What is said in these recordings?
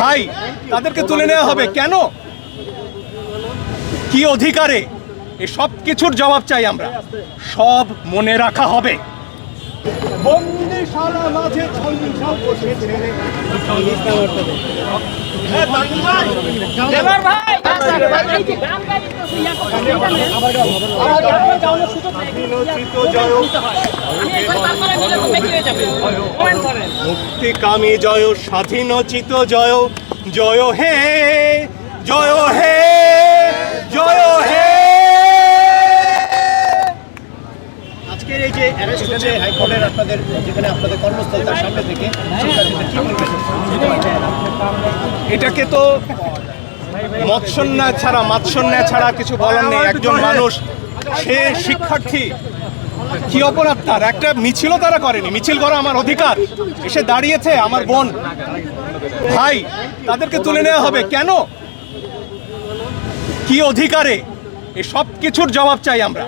ভাই, তাদেরকে তুলে নেওয়া হবে। কেন? কি অধিকারে? এই সব কিছুর জবাব চাই আমরা। সব মনে রাখা হবে। মাঝে বসেছে। নেই। বিনোচিত জয় আমি একবার তারপরে নিলে তো বেঁকে হয়ে যাবে। কমেন্ট করেন মুক্তিকামী জয় স্বাধীনচিত জয় জয় হে হাইকোর্টের আপনাদের যেখানে আপনাদের কর্মস্থল তার সামনে থেকে এটাকে তো মৎস্যন্যা ছাড়া মাৎসন্যা ছাড়া কিছু বলার নেই। একজন মানুষ সে শিক্ষার্থী কি অপরাধ তার? একটা মিছিলও তারা করেনি। মিছিল করা আমার অধিকার। এসে দাঁড়িয়েছে আমার বোন। ভাই তাদেরকে তুলে নেওয়া হবে। কেন? কি অধিকারে? এই সব কিছুর জবাব চাই আমরা।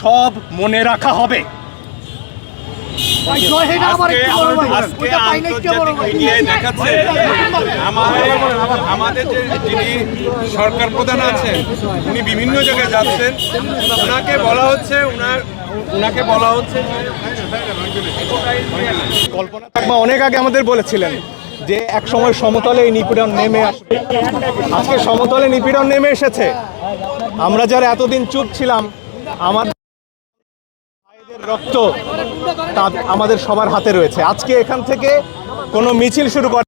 সব মনে রাখা হবে। আমাদের যে যিনি সরকার প্রধান আছেন উনি বিভিন্ন জায়গায় যাচ্ছেন। ওনাকে বলা হচ্ছে ওনার ওনাকে বলা হচ্ছে কল্পনা অনেক আগে আমাদের বলেছিলেন যে এক সময় সমতলে এই নিপীড়ন নেমে আসবে আজকে সমতলে নিপীড়ন নেমে এসেছে। আমরা যারা এতদিন চুপ ছিলাম আমার রক্ত তা আমাদের সবার হাতে রয়েছে। আজকে এখান থেকে কোনো মিছিল শুরু করে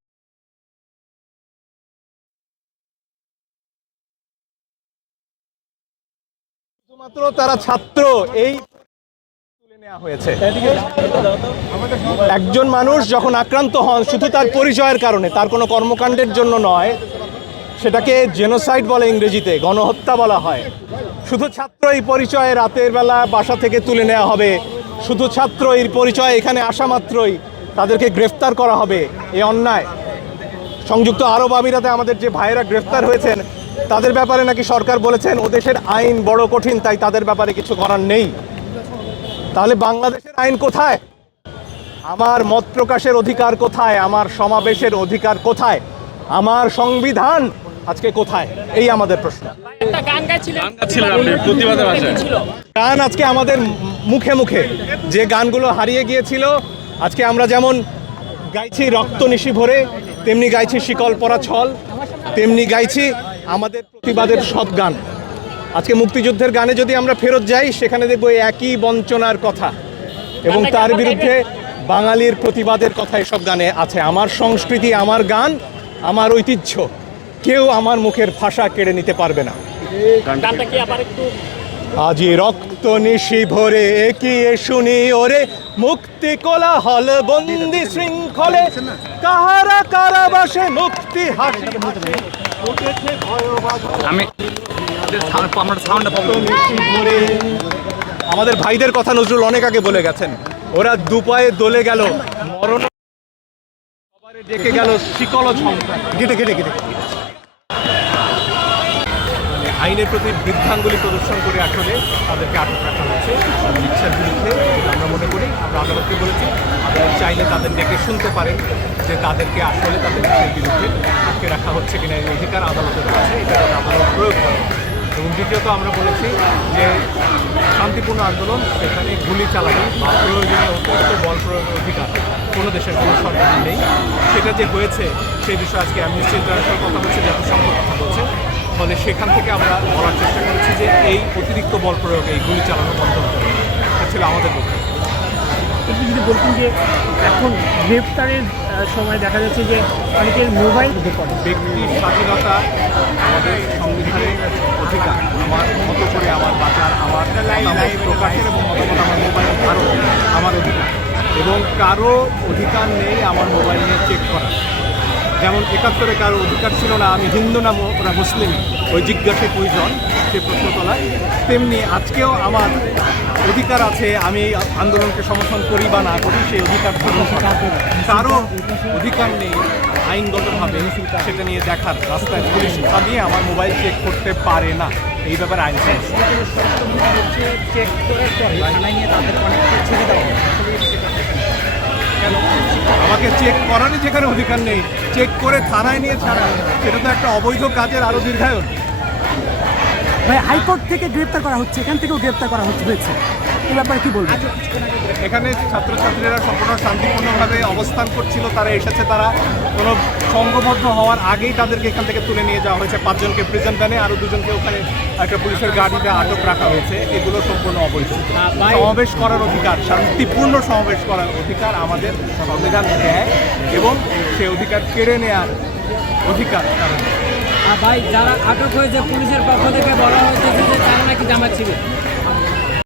শুধুমাত্র তারা ছাত্র, এই একজন মানুষ যখন আক্রান্ত হন, শুধু তার পরিচয়ের কারণে, তার কোনো কর্মকাণ্ডের জন্য নয়, সেটাকে জেনোসাইড বলে ইংরেজিতে, গণহত্যা বলা হয়। শুধু ছাত্র এই পরিচয় রাতের বেলা বাসা থেকে তুলে নেওয়া হবে। শুধু ছাত্র এর পরিচয় এখানে আসা মাত্রই তাদেরকে গ্রেফতার করা হবে এ অন্যায়। সংযুক্ত আরব আমিরাতে আমাদের যে ভাইয়েরা গ্রেফতার হয়েছেন, তাদের ব্যাপারে নাকি সরকার বলেছেন, ও দেশের আইন বড় কঠিন, তাই তাদের ব্যাপারে কিছু করার নেই। তাহলে বাংলাদেশের আইন কোথায়? আমার মত প্রকাশের অধিকার কোথায়? আমার সমাবেশের অধিকার কোথায়? আমার সংবিধান আজকে কোথায়? এই আমাদের প্রশ্ন। একটা গান গান আজকে আমাদের মুখে মুখে। যে গানগুলো হারিয়ে গিয়েছিল আজকে আমরা যেমন গাইছি রক্ত নিশি ভরে তেমনি গাইছি শিকল পরা ছল তেমনি গাইছি আমাদের প্রতিবাদের সব গান। আজকে মুক্তিযুদ্ধের গানে যদি আমরা ফেরত যাই সেখানে দেখব এই একই বঞ্চনার কথা। এবং তার বিরুদ্ধে বাঙালির প্রতিবাদের কথা এসব গানে আছে। আমার সংস্কৃতি আমার গান আমার ঐতিহ্য। কেউ আমার মুখের ভাষা কেড়ে নিতে পারবে না। গানটা কি আবার একটু আজি রক্ত নিশি ভরে কি শুনি ওরে মুক্তি কোলাহল বন্দি শৃঙ্খলে কাহারা কারাবাসে মুক্তি হাসি। আমি। আমাদের ভাইদের কথা নজরুল অনেক আগে বলে গেছেন ওরা দুপায়ে দলে গেল মরণ ডেকে গেল শিকল গেটে গেটে গেটে। আইনের প্রতি বৃদ্ধাঙ্গুলি প্রদর্শন করে আসলে তাদেরকে আটক রাখা হচ্ছে। ইচ্ছার বিরুদ্ধে আমরা মনে করি, আমরা আদালতকে বলেছি, আদালত চাইলে তাদের ডেকে শুনতে পারেন যে তাদেরকে আসলে তাদের ইচ্ছার বিরুদ্ধে আটকে রাখা হচ্ছে কিনা এই অধিকার আদালতের কাছে, এটা আদালত প্রয়োগ করে। এবং দ্বিতীয়ত আমরা বলেছি যে শান্তিপূর্ণ আন্দোলন সেখানে গুলি চালানো বা প্রয়োজনীয় অতিরিক্ত বল প্রয়োগের অধিকার কোনো দেশের কোনো সরকারের নেই। সেটা যে হয়েছে সেই বিষয়ে আজকে অ্যামনিস্টি ইন্টারন্যাশনাল কথা বলছে, জাতিসংঘ কথা বলছে। ফলে সেখান থেকে আমরা বলার চেষ্টা করেছি যে এই অতিরিক্ত বল প্রয়োগ এই গুলি চালানো বন্ধ হতে এটা ছিল আমাদের পক্ষে একটু যদি বলতেন যে এখন গ্রেপ্তারের সময় দেখা যাচ্ছে যে অনেকের মোবাইল করে। ব্যক্তির স্বাধীনতা আমাদের সংবিধানের অধিকার। আমার মতো করে আমার বাঁচার আমার প্রকাশের এবং মতামত আমার মোবাইল আরও আমার অধিকার। এবং কারও অধিকার নেই আমার মোবাইল নিয়ে চেক করা যেমন একাত্তরে কারও অধিকার ছিল না, আমি হিন্দু না না মুসলিম, ওই জিজ্ঞাসা প্রয়োজন সে প্রশ্ন তোলায় তেমনি আজকেও আমার অধিকার আছে, আমি আন্দোলনকে সমর্থন করি বা না করি, সেই অধিকার কারও অধিকার নেই, আইনগতভাবে সেটা নিয়ে দেখার রাস্তায় পুলিশ দিয়ে আমার মোবাইল চেক করতে পারে না, এই ব্যাপারে আইন। চেক করার আমাকে চেক করারই যেখানে অধিকার নেই চেক করে থানায় নিয়ে ছাড়া। সেটা তো একটা অবৈধ কাজের আরও দীর্ঘায়ন। ভাই, হাইকোর্ট থেকে গ্রেপ্তার করা হচ্ছে, এখান থেকেও গ্রেপ্তার করা হচ্ছে ব্যাপারে কি বলবেন? এখানে ছাত্রছাত্রীরা সম্পূর্ণ শান্তিপূর্ণভাবে অবস্থান করছিল তারা এসেছে তারা কোনো সংঘবদ্ধ হওয়ার আগেই তাদেরকে এখান থেকে তুলে নিয়ে যাওয়া হয়েছে। পাঁচজনকে প্রিজন ভ্যানে আরও দুজনকে ওখানে একটা পুলিশের গাড়িতে আটক রাখা হয়েছে। এগুলো সম্পূর্ণ অবৈধ। সমাবেশ করার অধিকার শান্তিপূর্ণ সমাবেশ করার অধিকার আমাদের সংবিধান দেয় এবং সেই অধিকার কেড়ে নেওয়ার অধিকার আর ভাই যারা আটক হয়েছে পুলিশের পক্ষ থেকে বলা হয়েছে যে তারা নাকি জামাত শিবির।